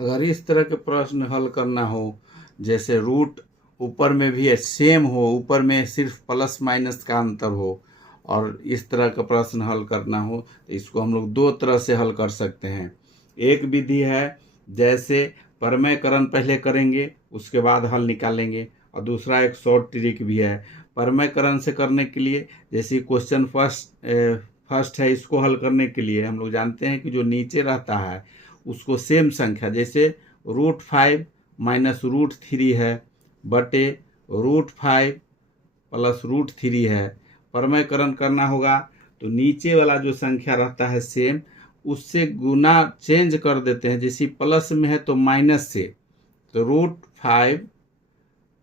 अगर इस तरह के प्रश्न हल करना हो, जैसे रूट ऊपर में भी सेम हो, ऊपर में सिर्फ प्लस माइनस का अंतर हो, और इस तरह का प्रश्न हल करना हो, तो इसको हम लोग दो तरह से हल कर सकते हैं। एक विधि है जैसे परमेयकरण पहले करेंगे उसके बाद हल निकालेंगे, और दूसरा एक शॉर्ट ट्रिक भी है। परमेयकरण से करने के लिए जैसे क्वेश्चन फर्स्ट है, इसको हल करने के लिए हम लोग जानते हैं कि जो नीचे रहता है उसको सेम संख्या, जैसे √5 माइनस √3 है बटे √5 प्लस √3 है। परमेयकरण करना होगा तो नीचे वाला जो संख्या रहता है सेम, उससे गुना चेंज कर देते हैं। जैसे प्लस में है तो माइनस से, तो √5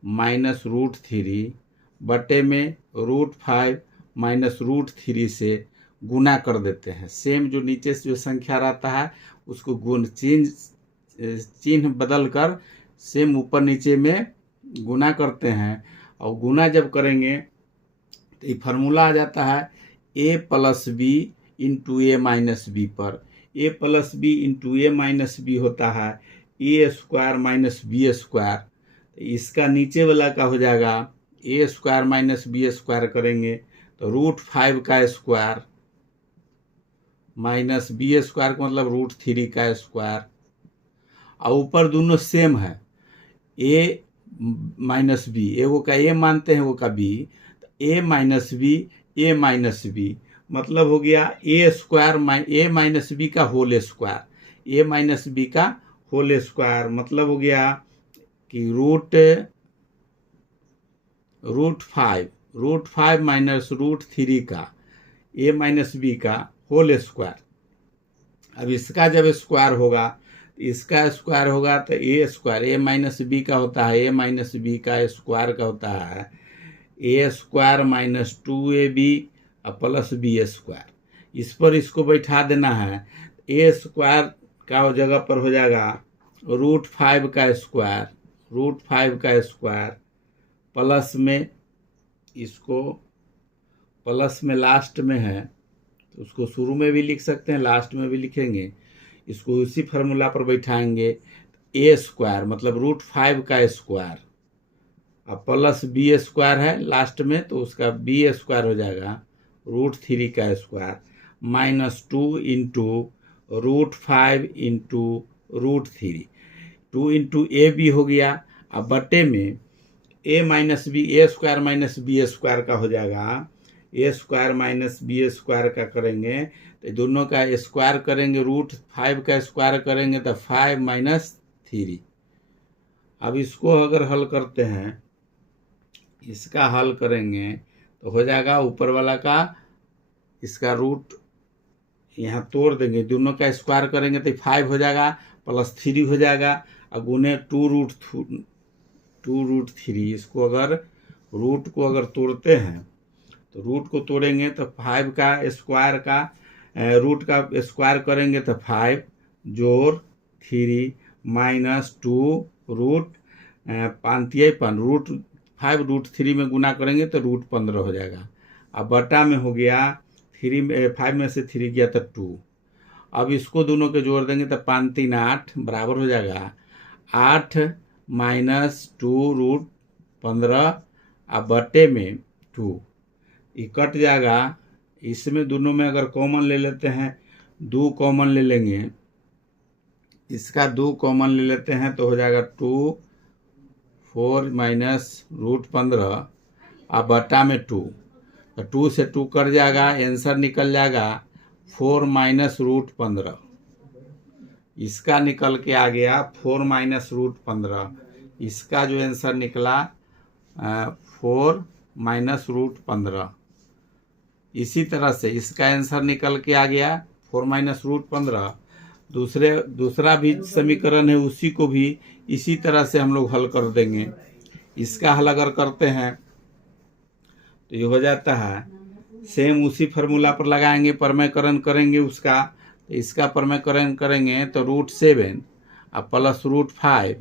माइनस √3 बटे में √5 माइनस √3 से गुना कर देते हैं। सेम जो नीचे से जो संख्या रहता है उसको चिन्ह बदल कर सेम ऊपर नीचे में गुना करते हैं, और गुना जब करेंगे तो ये फार्मूला आ जाता है a plus B into A minus B पर। a plus B into A minus B होता है A square minus B square. इसका नीचे वाला का हो जाएगा A square minus B square करेंगे तो √5 का स्क्वायर माइनस बी स्क्वायर का मतलब √3 का स्क्वायर, और ऊपर दोनों सेम है ए माइनस बी, एगो का ए मानते हैं वो का बी, तो ए माइनस बी मतलब हो गया A square A minus B का whole square, A minus B का होल स्क्वायर मतलब हो गया कि √5 माइनस √3 का ए माइनस बी का होल स्क्वायर। अब इसका जब स्क्वायर होगा, इसका स्क्वायर होगा तो A square, A minus B का होता है ए माइनस बी का स्क्वायर का होता है A square minus 2ab plus B square. इस पर इसको बैठा देना है, ए स्क्वायर का जगह पर हो जाएगा √5 का स्क्वायर प्लस में, इसको प्लस में लास्ट में है तो उसको शुरू में भी लिख सकते हैं, लास्ट में भी लिखेंगे। इसको उसी फार्मूला पर बैठाएंगे, ए स्क्वायर मतलब √5 का स्क्वायर, अब प्लस बी स्क्वायर है लास्ट में तो उसका बी स्क्वायर हो जाएगा √3 का square minus 2 into √5 into √3, 2 into A B हो गया। अब बटे में A minus B, A square minus B square का हो जाएगा A square minus B square का करेंगे तो दोनों का स्क्वायर करेंगे, √5 का स्क्वायर करेंगे तो 5 माइनस 3। अब इसको अगर हल करते हैं, इसका हल करेंगे तो हो जाएगा ऊपर वाला का इसका रूट यहाँ तोड़ देंगे, दोनों का स्क्वायर करेंगे तो 5 हो जाएगा प्लस 3 हो जाएगा, और गुने 2√3। इसको अगर रूट को अगर तोड़ते हैं तो रूट को तोड़ेंगे तो 5 का स्क्वायर का रूट का स्क्वायर करेंगे तो 5 जोड़ 3 माइनस 2 √5 √5 में गुना करेंगे तो √15 हो जाएगा। अब बटा में हो गया 5 में से 3 गया तो 2। अब इसको दोनों के जोड़ देंगे तो 5 3 8 बराबर हो जाएगा 8 माइनस 2 √15, अब बटे में 2, ये कट जाएगा। इसमें दोनों में अगर कॉमन ले लेते हैं, 2 कॉमन ले लेंगे, इसका 2 कॉमन ले लेते हैं तो हो जाएगा 2 4 माइनस √15, अब बटा में 2, तो 2 से 2 कट जाएगा, आंसर निकल जाएगा 4 माइनस √15। इसका निकल के आ गया 4 माइनस √15, इसका जो आंसर निकला 4 माइनस √15। इसी तरह से इसका आंसर निकल के आ गया 4 माइनस √15। दूसरा भी समीकरण है, उसी को भी इसी तरह से हम लोग हल कर देंगे। इसका हल अगर करते हैं तो ये हो जाता है सेम उसी फार्मूला पर लगाएंगे, परमेयकरण करेंगे उसका, तो इसका परमेयकरण करेंगे तो √7 अब प्लस √5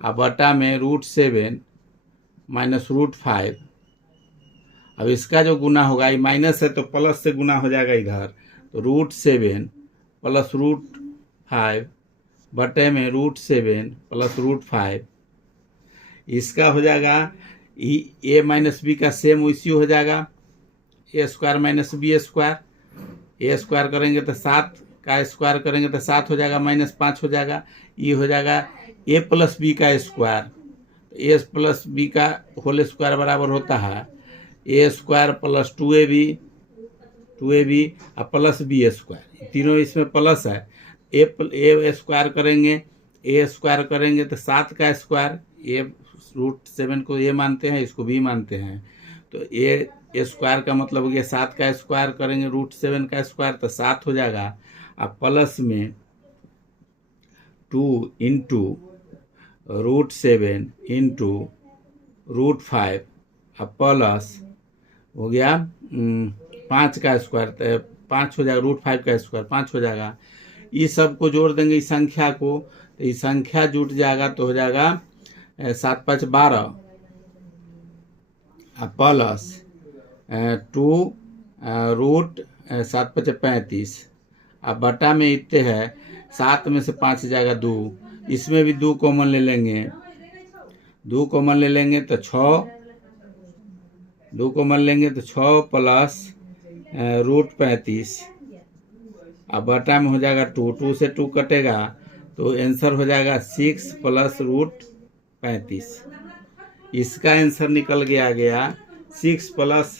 अब बटा में √7 माइनस √5। अब इसका जो गुना होगा, ये माइनस है तो प्लस से गुना हो जाएगा इधर, तो √7 प्लस √5 बटे में √7 प्लस √5, इसका हो जाएगा ए माइनस बी का सेम इसी हो जाएगा, A square minus B square, A square करेंगे तो 7 का स्क्वायर करेंगे तो 7 हो जाएगा, -5 हो जाएगा, ये हो जाएगा ए प्लस बी का स्क्वायर, ए प्लस बी का होल स्क्वायर बराबर होता है ए स्क्वायर प्लस 2ab और प्लस बी स्क्वायर, तीनों इसमें प्लस है। ए स्क्वायर करेंगे तो 7 का स्क्वायर, ए √7 को ए मानते हैं, इसको बी मानते हैं, तो ए स्क्वायर का मतलब हो गया 7 का स्क्वायर करेंगे √7 का स्क्वायर तो 7 हो जाएगा, अब प्लस में 2 इंटू √7 इंटू √5 अब प्लस हो गया 5 का स्क्वायर, 5 हो जाएगा, √5 का स्क्वायर 5 हो जाएगा। इस सब को जोड़ देंगे इस संख्या को, तो इस संख्या जुट जाएगा तो हो जाएगा 7 5 12 प्लस 2 √7 5 35, अब बटा में इतने है 7 में से 5 जाएगा 2, इसमें भी 2 कॉमन ले लेंगे, 2 कॉमन ले लेंगे तो 6, 2 कॉमन लेंगे तो 6 प्लस √35, अब बटा में हो जाएगा 2 से 2 कटेगा तो आंसर हो जाएगा 6 प्लस √35, इसका आंसर निकल गया 6 प्लस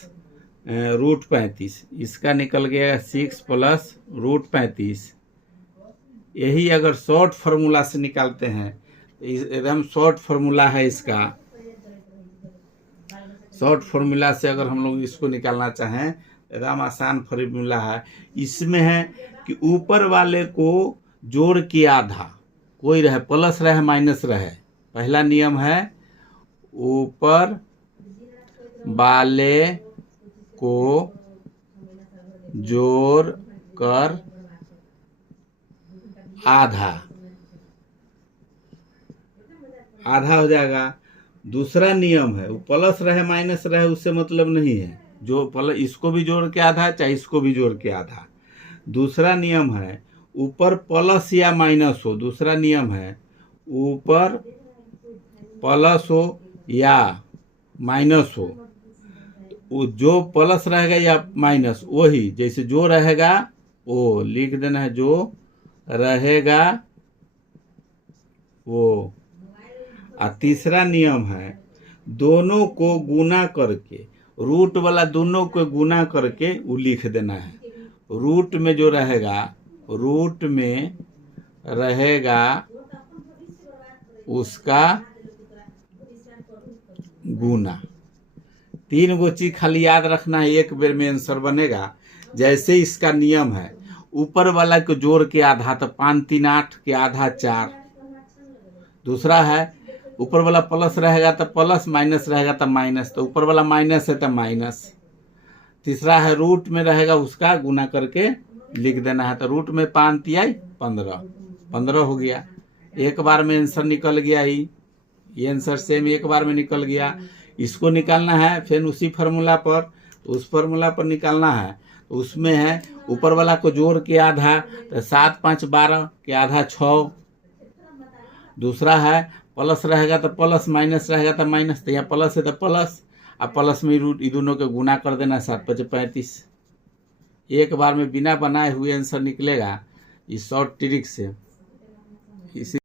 √35, इसका निकल गया 6 प्लस √35। यही अगर शॉर्ट फार्मूला से निकालते हैं, एकदम शॉर्ट फार्मूला है इसका, शॉर्ट फार्मूला से अगर हम लोग इसको निकालना चाहें एकदम आसान फार्मूला है। इसमें है कि ऊपर वाले को जोड़ के आधा, कोई रहे प्लस रहे माइनस रहे, पहला नियम है ऊपर वाले को जोड़ कर आधा हो जाएगा। दूसरा नियम है वो प्लस रहे माइनस रहे उससे मतलब नहीं है, जो प्लस इसको भी जोड़ के आधा चाहे इसको भी जोड़ के आधा। दूसरा नियम है ऊपर प्लस या माइनस हो, दूसरा नियम है ऊपर प्लस हो या माइनस हो, जो प्लस रहेगा या माइनस वही, जैसे जो रहेगा वो लिख देना है, जो रहेगा वो। और तीसरा नियम है दोनों को गुना करके, रूट वाला दोनों को गुना करके वो लिख देना है, रूट में जो रहेगा, रूट में रहेगा उसका गुना। 3 गो चीज खाली याद रखना है, एक बेर में आंसर बनेगा। जैसे इसका नियम है ऊपर वाला को जोड़ के आधा तो 5 3 8 के आधा 4। दूसरा है ऊपर वाला प्लस रहेगा तो प्लस, माइनस रहेगा तो माइनस, तो ऊपर वाला माइनस है तो माइनस। तीसरा है रूट में रहेगा उसका गुना करके लिख देना है, तो रूट में 5 3 15 हो गया। एक बार में आंसर निकल गया ही, ये आंसर सेम एक बार में निकल गया। इसको निकालना है फिर उसी फार्मूला पर, उस फार्मूला पर निकालना है। उसमें है ऊपर वाला को जोड़ के आधा तो 7 5 12 के आधा 6। दूसरा है प्लस रहेगा तो प्लस, माइनस रहेगा तो माइनस, तो यहाँ प्लस है तो प्लस, अब प्लस में रूट दोनों को गुना कर देना 7 5 35। एक बार में बिना बनाए हुए आंसर निकलेगा इस शॉर्ट ट्रिक से। इसी